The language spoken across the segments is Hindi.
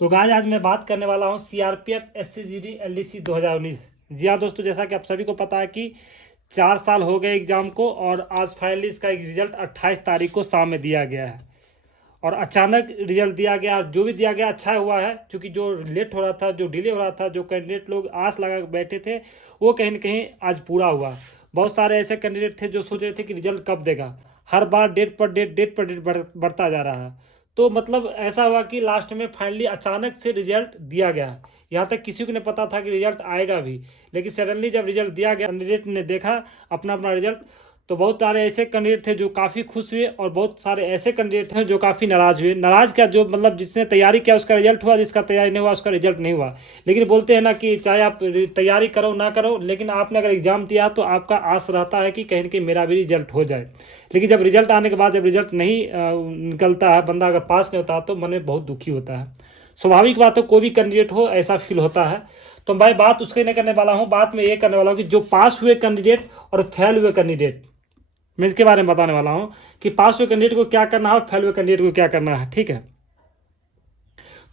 तो गाइस आज मैं बात करने वाला हूँ सीआरपीएफ एससीजीडी एलडीसी 2019। जी हाँ दोस्तों, जैसा कि आप सभी को पता है कि 4 साल हो गए एग्जाम को और आज फाइनली इसका एक रिजल्ट 28 तारीख को शाम में दिया गया है। और अचानक रिजल्ट दिया गया, जो भी दिया गया अच्छा हुआ है, क्योंकि जो लेट हो रहा था, जो डिले हो रहा था, जो कैंडिडेट लोग आस लगा के बैठे थे वो कहीं ना कहीं आज पूरा हुआ। बहुत सारे ऐसे कैंडिडेट थे जो सोच रहे थे कि रिजल्ट कब देगा, हर बार डेट पर डेट बढ़ता जा रहा है। तो मतलब ऐसा हुआ कि लास्ट में फाइनली अचानक से रिजल्ट दिया गया। यहाँ तक किसी को नहीं पता था कि रिजल्ट आएगा भी, लेकिन सडनली जब रिजल्ट दिया गया, कैंडिडेट ने देखा अपना अपना रिजल्ट, तो बहुत सारे ऐसे कैंडिडेट थे जो काफ़ी खुश हुए और बहुत सारे ऐसे कैंडिडेट हैं जो काफ़ी नाराज हुए। नाराज क्या, जो मतलब जिसने तैयारी किया उसका रिजल्ट हुआ, जिसका तैयारी नहीं हुआ उसका रिजल्ट नहीं हुआ। लेकिन बोलते हैं ना कि चाहे आप तैयारी करो ना करो, लेकिन आपने अगर एग्जाम दिया तो आपका आस रहता है कि कहीं ना कहीं मेरा भी रिजल्ट हो जाए। लेकिन जब रिजल्ट आने के बाद जब रिजल्ट नहीं निकलता है, बंदा अगर पास नहीं होता तो मन में बहुत दुखी होता है। स्वाभाविक बात है, कोई भी कैंडिडेट हो ऐसा फील होता है। तो मैं बात उसके नहीं करने वाला हूँ, बात में ये करने वाला हूँ कि जो पास हुए कैंडिडेट और फेल हुए कैंडिडेट, मैं इसके बारे में बताने वाला हूं कि पास हुए कैंडिडेट को क्या करना है और फेल हुए कैंडिडेट को क्या करना है। ठीक है,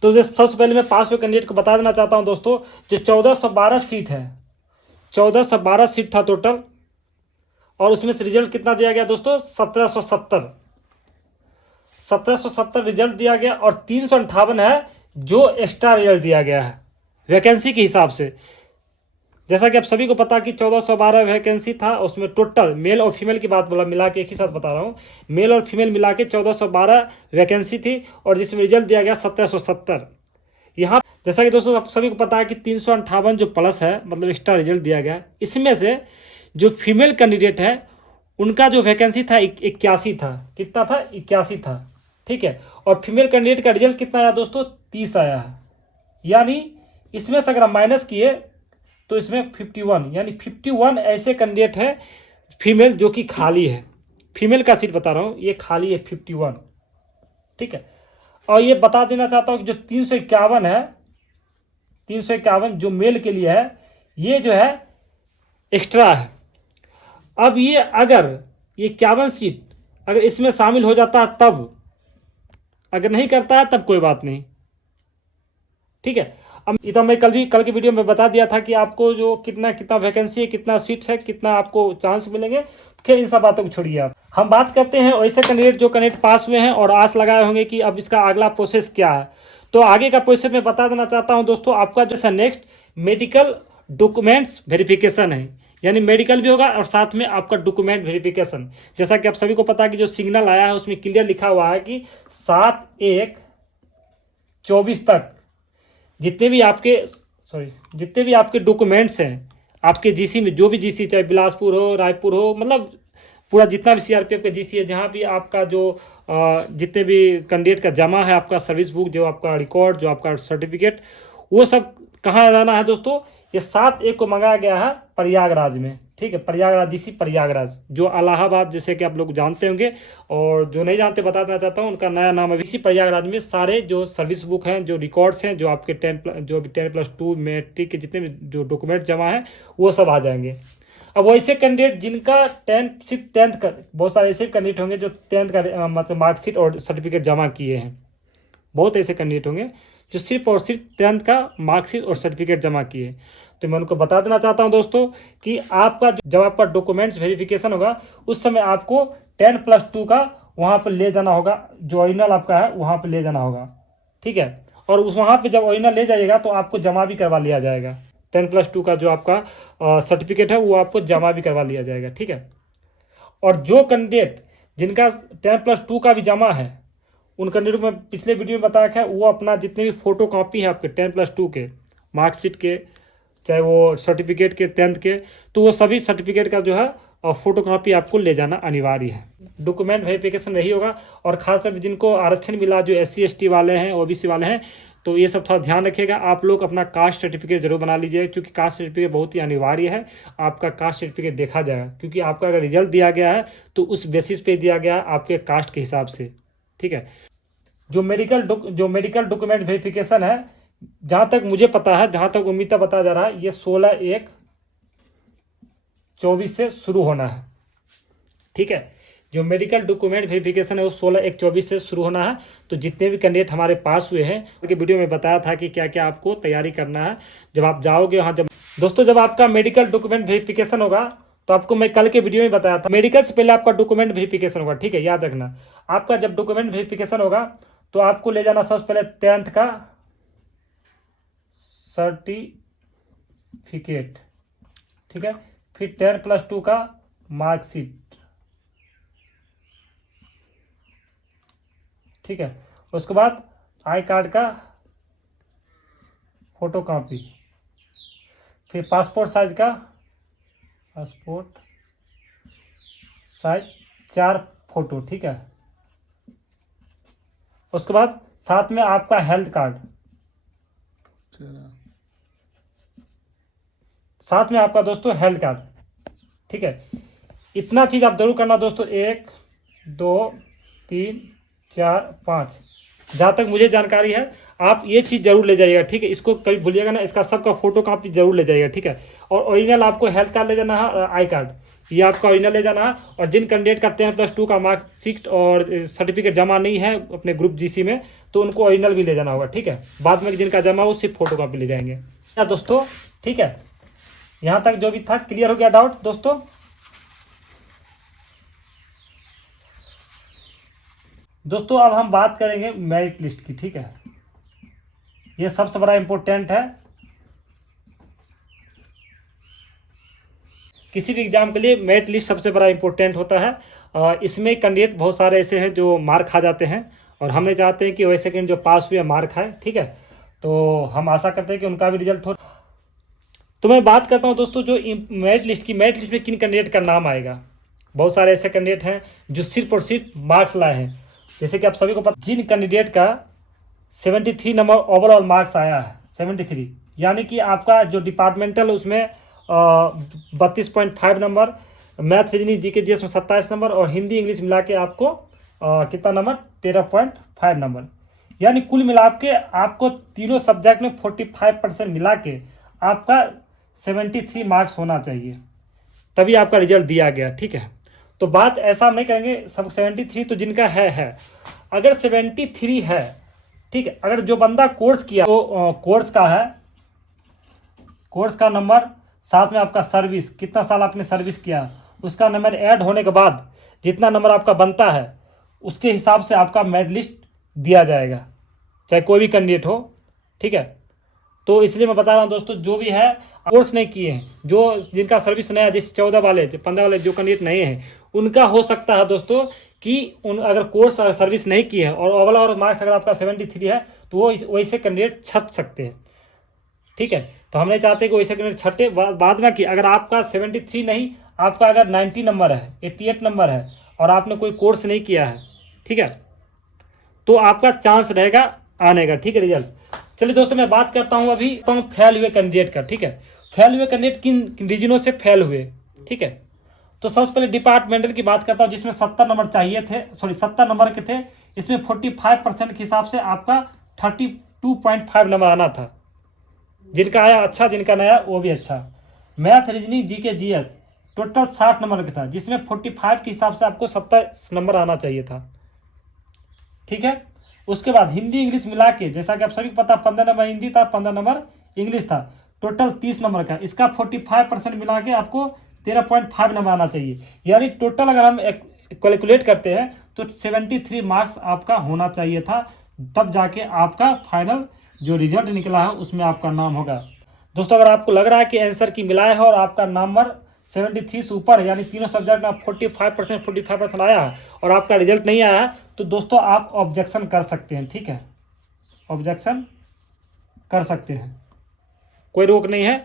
तो सबसे पहले मैं पास हुए कैंडिडेट को बता देना चाहता हूं दोस्तों। जो 1412 सीट है, 1412 सीट था टोटल, और उसमें से रिजल्ट कितना दिया गया दोस्तों? 1770 रिजल्ट दिया गया, और 358 है जो एक्स्ट्रा रिजल्ट दिया गया है वैकेंसी के हिसाब से। जैसा कि आप सभी को पता कि 1412 वैकेंसी था, उसमें टोटल मेल और फीमेल की बात बोला मिला के एक ही साथ बता रहा हूँ, मेल और फीमेल मिला के 1412 वैकेंसी थी, और जिसमें रिजल्ट दिया गया 1770। यहाँ जैसा कि दोस्तों आप सभी को पता है कि 358 जो प्लस है, मतलब एक्स्ट्रा रिजल्ट दिया गया। इसमें से जो फीमेल कैंडिडेट है उनका जो वैकेंसी था 81 था। कितना था? 81 था। ठीक है, और फीमेल कैंडिडेट का रिजल्ट कितना आया दोस्तों? 30 आया है। यानी इसमें से अगर हम माइनस किए तो इसमें 51, यानी 51 ऐसे कैंडिडेट है फीमेल जो कि खाली है। फीमेल का सीट बता रहा हूँ, ये खाली है 51। ठीक है, और ये बता देना चाहता हूँ कि जो 351 है, 351 जो मेल के लिए है, ये जो है एक्स्ट्रा है। अब ये अगर ये 51 सीट अगर इसमें शामिल हो जाता है तब, अगर नहीं करता है तब कोई बात नहीं। ठीक है, अब ये तो मैं कल की वीडियो में बता दिया था कि आपको जो कितना कितना वैकेंसी है, कितना सीट्स है, कितना आपको चांस मिलेंगे। खैर इन सब बातों को छोड़िए आप, हम बात करते हैं वैसे कैंडिडेट जो कैंडिडेट पास हुए हैं और आस लगाए होंगे कि अब इसका अगला प्रोसेस क्या है। तो आगे का प्रोसेस मैं बता देना चाहता हूं दोस्तों। आपका जो नेक्स्ट मेडिकल डॉक्यूमेंट्स वेरिफिकेशन है, यानी मेडिकल भी होगा और साथ में आपका डॉक्यूमेंट वेरिफिकेशन। जैसा कि आप सभी को पता है कि जो सिग्नल आया है उसमें क्लियर लिखा हुआ है कि 7/1/24 तक जितने भी आपके डॉक्यूमेंट्स हैं, आपके जीसी में जो भी जीसी, चाहे बिलासपुर हो, रायपुर हो, मतलब पूरा जितना भी सीआरपीएफ का जीसी है, जहाँ भी आपका जो जितने भी कैंडिडेट का जमा है, आपका सर्विस बुक, जो आपका रिकॉर्ड, जो आपका सर्टिफिकेट, वो सब कहाँ जाना है दोस्तों? ये 7/1 को मंगाया गया है प्रयागराज में। ठीक है, प्रयागराज, जीसी प्रयागराज, जो इलाहाबाद, जैसे कि आप लोग जानते होंगे, और जो नहीं जानते बता देना चाहता हूँ, उनका नया नाम है जीसी प्रयागराज में। सारे जो सर्विस बुक हैं, जो रिकॉर्ड्स हैं, जो आपके 10+2 मैट्रिक के जितने भी जो डॉक्यूमेंट जमा है, वो सब आ जाएंगे। अब वैसे कैंडिडेट जिनका सिर्फ टेंथ का, बहुत सारे ऐसे कैंडिडेट होंगे जो 10th का मतलब मार्कशीट और सर्टिफिकेट जमा किए हैं। बहुत ऐसे कैंडिडेट होंगे जो सिर्फ और सिर्फ 10th का मार्कशीट और सर्टिफिकेट जमा किए। तो मैं उनको बता देना चाहता हूं दोस्तों कि आपका जब आपका डॉक्यूमेंट्स वेरिफिकेशन होगा, उस समय आपको 10+2 का वहां पर ले जाना होगा, जो ओरिजिनल आपका है वहां पर ले जाना होगा। ठीक है, और उस वहां पर जब ओरिजिनल ले जाइएगा तो आपको जमा भी करवा लिया जाएगा। 10+2 का जो आपका सर्टिफिकेट है वो आपको जमा भी करवा लिया जाएगा। ठीक है, और जो कैंडिडेट जिनका 10+2 का भी जमा है, उन कैंडिडेट को मैं पिछले वीडियो में बताया था, वो अपना जितने भी फोटो कॉपी है आपके 10+2 के मार्कशीट के, चाहे वो सर्टिफिकेट के 10th के, तो वो सभी सर्टिफिकेट का जो है फोटो कॉपी आपको ले जाना अनिवार्य है। डॉक्यूमेंट वेरिफिकेशन वही होगा। और खासकर जिनको आरक्षण मिला, जो SC ST वाले हैं, OBC वाले हैं, तो ये सब थोड़ा ध्यान रखिएगा। आप लोग अपना कास्ट सर्टिफिकेट जरूर बना लीजिएगा, क्योंकि कास्ट सर्टिफिकेट बहुत ही अनिवार्य है। आपका कास्ट सर्टिफिकेट देखा जाएगा, क्योंकि आपका अगर रिजल्ट दिया गया है तो उस बेसिस पे दिया गया है आपके कास्ट के हिसाब से। ठीक है, जो मेडिकल डॉक्यूमेंट वेरिफिकेशन है, जहां तक मुझे पता है, जहां तक उम्मीद बताया जा रहा है, ये 16/1/24 से शुरू होना है। ठीक है, जो मेडिकल डॉक्यूमेंट वेरिफिकेशन है वो 16/1/24 से शुरू होना है। तो जितने भी कैंडिडेट हमारे पास हुए हैं उनके वीडियो में बताया था कि क्या क्या आपको तैयारी करना है जब आप जाओगे वहाँ। जब दोस्तों जब आपका मेडिकल डॉक्यूमेंट वेरिफिकेशन होगा तो आपको मैं कल के वीडियो में बताया था, मेडिकल से पहले आपका डॉक्यूमेंट वेरिफिकेशन होगा, ठीक है, याद रखना। आपका जब डॉक्यूमेंट वेरिफिकेशन होगा तो आपको ले जाना सबसे पहले 10th का सर्टिफिकेट, ठीक है, फिर 10+2 का मार्कशीट, ठीक है, उसके बाद आई कार्ड का फोटो कॉपी, फिर पासपोर्ट साइज 4 फोटो, ठीक है। उसके बाद साथ में आपका हेल्थ कार्ड, साथ में आपका दोस्तों हेल्थ कार्ड, ठीक है। इतना चीज आप जरूर करना दोस्तों, 1 2 3 4 5, जहाँ तक मुझे जानकारी है आप ये चीज़ जरूर ले जाइएगा, ठीक है। इसको कभी भूलिएगा ना, इसका सबका फोटो कॉपी जरूर ले जाइएगा, ठीक है। और ओरिजिनल आपको हेल्थ कार्ड ले जाना है और आई कार्ड, ये आपका ओरिजिनल ले जाना है। और जिन कैंडिडेट का 10+2 का मार्कशीट और सर्टिफिकेट जमा नहीं है अपने ग्रुप जीसी में, तो उनको ओरिजिनल भी ले जाना होगा, ठीक है। बाद में जिनका जमा हो सिर्फ फोटो कॉपी ले जाएंगे क्या दोस्तों, ठीक है। यहाँ तक जो भी था क्लियर हो गया डाउट दोस्तों। दोस्तों अब हम बात करेंगे मेरिट लिस्ट की, ठीक है। ये सबसे बड़ा इंपॉर्टेंट है किसी भी एग्जाम के लिए। मेरिट लिस्ट सबसे बड़ा इंपॉर्टेंट होता है। इसमें कैंडिडेट बहुत सारे ऐसे हैं जो मार्क खा जाते हैं और हम नहीं चाहते हैं कि वैसे कैंडिडेट जो पास हुए मार्क खाए, ठीक है। तो हम आशा करते हैं कि उनका भी रिजल्ट हो। तो मैं बात करता हूं दोस्तों जो मेरिट लिस्ट की, मेरिट लिस्ट में किन कैंडिडेट का नाम आएगा। बहुत सारे ऐसे कैंडिडेट हैं जो सिर्फ और सिर्फ मार्क्स लाए हैं। जैसे कि आप सभी को पता, जिन कैंडिडेट का 73 नंबर ओवरऑल मार्क्स आया है, 73, यानी कि आपका जो डिपार्टमेंटल उसमें 32.5 number, math reasoning GK GS में 27 नंबर और हिंदी इंग्लिश मिला के आपको कितना नंबर, 13.5 नंबर, यानी कुल मिला के आपको तीनों सब्जेक्ट में 45% मिला के आपका 73 मार्क्स होना चाहिए, तभी आपका रिजल्ट दिया गया, ठीक है। तो बात ऐसा नहीं करेंगे सब 73 तो जिनका है अगर 73 है, ठीक है, अगर जो बंदा कोर्स किया तो कोर्स का है, कोर्स का नंबर, साथ में आपका सर्विस, कितना साल आपने सर्विस किया, उसका नंबर ऐड होने के बाद जितना नंबर आपका बनता है उसके हिसाब से आपका मेरिट लिस्ट दिया जाएगा, चाहे कोई भी कैंडिडेट हो, ठीक है। तो इसलिए मैं बता रहा हूँ दोस्तों, जो भी है कोर्स नहीं किए हैं, जो जिनका सर्विस नया, जैसे 14 वाले 15 वाले जो कैंडिडेट नए हैं, उनका हो सकता है दोस्तों कि अगर कोर्स सर्विस नहीं की है और ओवरऑल और मार्क्स अगर आपका 73 है तो वो वैसे कैंडिडेट छट सकते हैं, ठीक है। तो हम नहीं चाहते कि वैसे कैंडिडेट छटे। बाद में कि अगर आपका 73 नहीं, आपका अगर 90 नंबर है, 88 नंबर है और आपने कोई कोर्स नहीं किया है, ठीक है, तो आपका चांस रहेगा आने का, ठीक है, रिजल्ट। चलिए दोस्तों मैं बात करता हूँ अभी फेल हुए कैंडिडेट का, ठीक है। फेल हुए कैंडिडेट किन रीजनों से फेल हुए, ठीक है। तो सबसे पहले डिपार्टमेंटल की बात करता हूँ, जिसमें 70 नंबर चाहिए थे, 70 नंबर के थे। इसमें 45% के हिसाब से आपका 32.5 नंबर आना था। जिनका आया अच्छा, जिनका नया वो भी अच्छा। Math reasoning GK GS total 60 number का था, जिसमें 45 के हिसाब से आपको 27 नंबर आना चाहिए था, ठीक है। उसके बाद हिंदी इंग्लिश मिला के, जैसा कि आप सभी को पता, 15 नंबर हिंदी था, 15 नंबर इंग्लिश था, टोटल 30 नंबर का। इसका 45% मिला के आपको 13.5 नंबर आना चाहिए, यानी टोटल अगर हम कैलकुलेट करते हैं तो 73 मार्क्स आपका होना चाहिए था, तब जाके आपका फाइनल जो रिजल्ट निकला है उसमें आपका नाम होगा। दोस्तों अगर आपको लग रहा है कि आंसर की मिलाया है और आपका नंबर 73 से ऊपर है, यानी तीनों सब्जेक्ट में आप 45% आया है और आपका रिजल्ट नहीं आया है, तो दोस्तों आप ऑब्जेक्शन कर सकते हैं, ठीक है, ऑब्जेक्शन कर सकते हैं, कोई रोक नहीं है।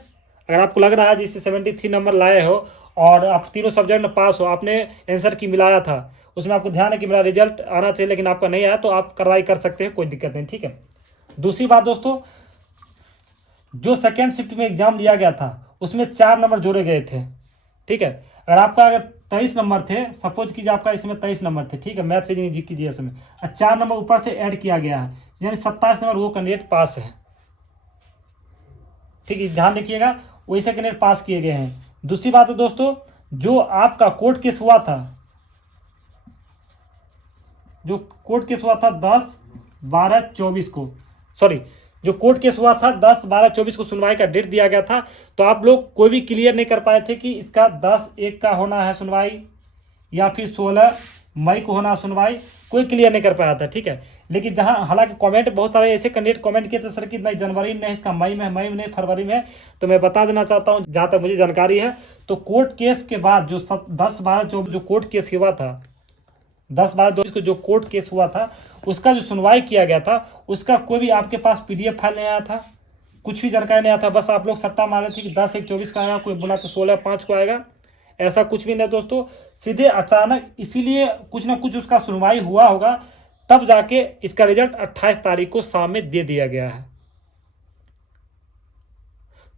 अगर आपको लग रहा है जिससे 73 नंबर लाए हो और आप तीनों सब्जेक्ट में पास हो, आपने आंसर की मिलाया था, उसमें आपको ध्यान है कि मेरा रिजल्ट आना चाहिए लेकिन आपका नहीं आया, तो आप कार्रवाई कर सकते हैं, कोई दिक्कत नहीं, ठीक है। दूसरी बात दोस्तों, जो सेकेंड शिफ्ट में एग्जाम लिया गया था उसमें 4 नंबर जोड़े गए थे, ठीक है। अगर आपका अगर 23 नंबर थे, सपोज कीजिए आपका इसमें 23 नंबर थे, ठीक है, मैथ रीजनिंग जीके जीएस में, 4 नंबर ऊपर से ऐड किया गया है, यानी 27 नंबर वो कैंडिडेट पास है, ठीक है, ध्यान रखिएगा, वैसे कैंडिडेट पास किए गए हैं। दूसरी बात है दोस्तों, जो आपका कोर्ट केस हुआ था, जो कोर्ट केस हुआ था 10/12/24 को, सॉरी जो कोर्ट केस हुआ था 10/12/24 को सुनवाई का डेट दिया गया था। तो आप लोग कोई भी क्लियर नहीं कर पाए थे कि इसका 10/1 का होना है सुनवाई या फिर 16 मई को होना सुनवाई, कोई क्लियर नहीं कर पाया था, ठीक है। लेकिन जहां हालांकि कमेंट बहुत सारे ऐसे कैंडिडेट कमेंट किए थे सर कि नहीं जनवरी में, इसका मई में, मई में नहीं फरवरी में। तो मैं बता देना चाहता हूं जहां तक मुझे जानकारी है, तो कोर्ट केस के बाद जो 10/12/24 जो कोर्ट केस हुआ था, 10/12/24 को जो कोर्ट केस हुआ था उसका जो सुनवाई किया गया था, उसका कोई भी आपके पास PDF फाइल नहीं आया था, कुछ भी जानकारी नहीं आया था। बस आप लोग सट्टा मारे थे कि 10/1/24 का आएगा, कोई बोला तो 16/5 को आएगा। ऐसा कुछ भी नहीं दोस्तों, सीधे अचानक, इसीलिए कुछ ना कुछ उसका सुनवाई हुआ होगा, तब जाके इसका रिजल्ट 28 तारीख को शाम में दे दिया गया है।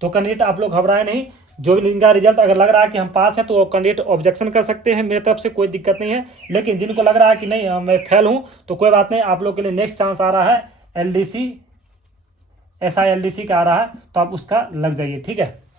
तो कैंडिडेट आप लोग घबराए नहीं, जो भी इनका रिजल्ट अगर लग रहा है कि हम पास हैं तो वो कैंडिडेट ऑब्जेक्शन कर सकते हैं, मेरी तरफ से कोई दिक्कत नहीं है। लेकिन जिनको लग रहा है कि नहीं मैं फेल हूं, तो कोई बात नहीं, आप लोग के लिए नेक्स्ट चांस आ रहा है, LDC SILDC का आ रहा है, तो आप उसका लग जाइए, ठीक है।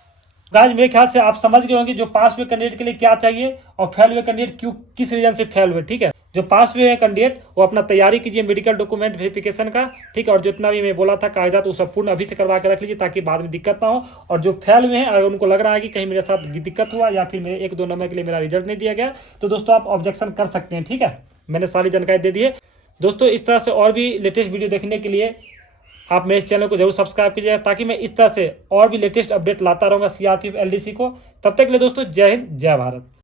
गाइस मेरे ख्याल से आप समझ गए होंगे जो पास हुए कैंडिडेट के लिए क्या चाहिए और फेल हुए कैंडिडेट क्यों, किस रीजन से फेल हुए, ठीक है। जो पास हुए हैं कैंडिडेट वो अपना तैयारी कीजिए मेडिकल डॉक्यूमेंट वेरिफिकेशन का, ठीक है। और जितना भी मैं बोला था कागजात वो सब पूर्ण अभी से करवा के रख लीजिए ताकि बाद में दिक्कत ना हो। और जो फेल हुए हैं अगर उनको लग रहा है कि कहीं मेरे साथ दिक्कत हुआ या फिर मेरे 1-2 नंबर के लिए मेरा रिजल्ट नहीं दिया गया, तो दोस्तों आप ऑब्जेक्शन कर सकते हैं, ठीक है। मैंने सारी जानकारी दे दी है दोस्तों। इस तरह से और भी लेटेस्ट वीडियो देखने के लिए आप मेरे इस चैनल को जरूर सब्सक्राइब कीजिएगा, ताकि मैं इस तरह से और भी लेटेस्ट अपडेट लाता रहूँगा CRPF LDC को। तब तक के लिए दोस्तों जय हिंद, जय भारत।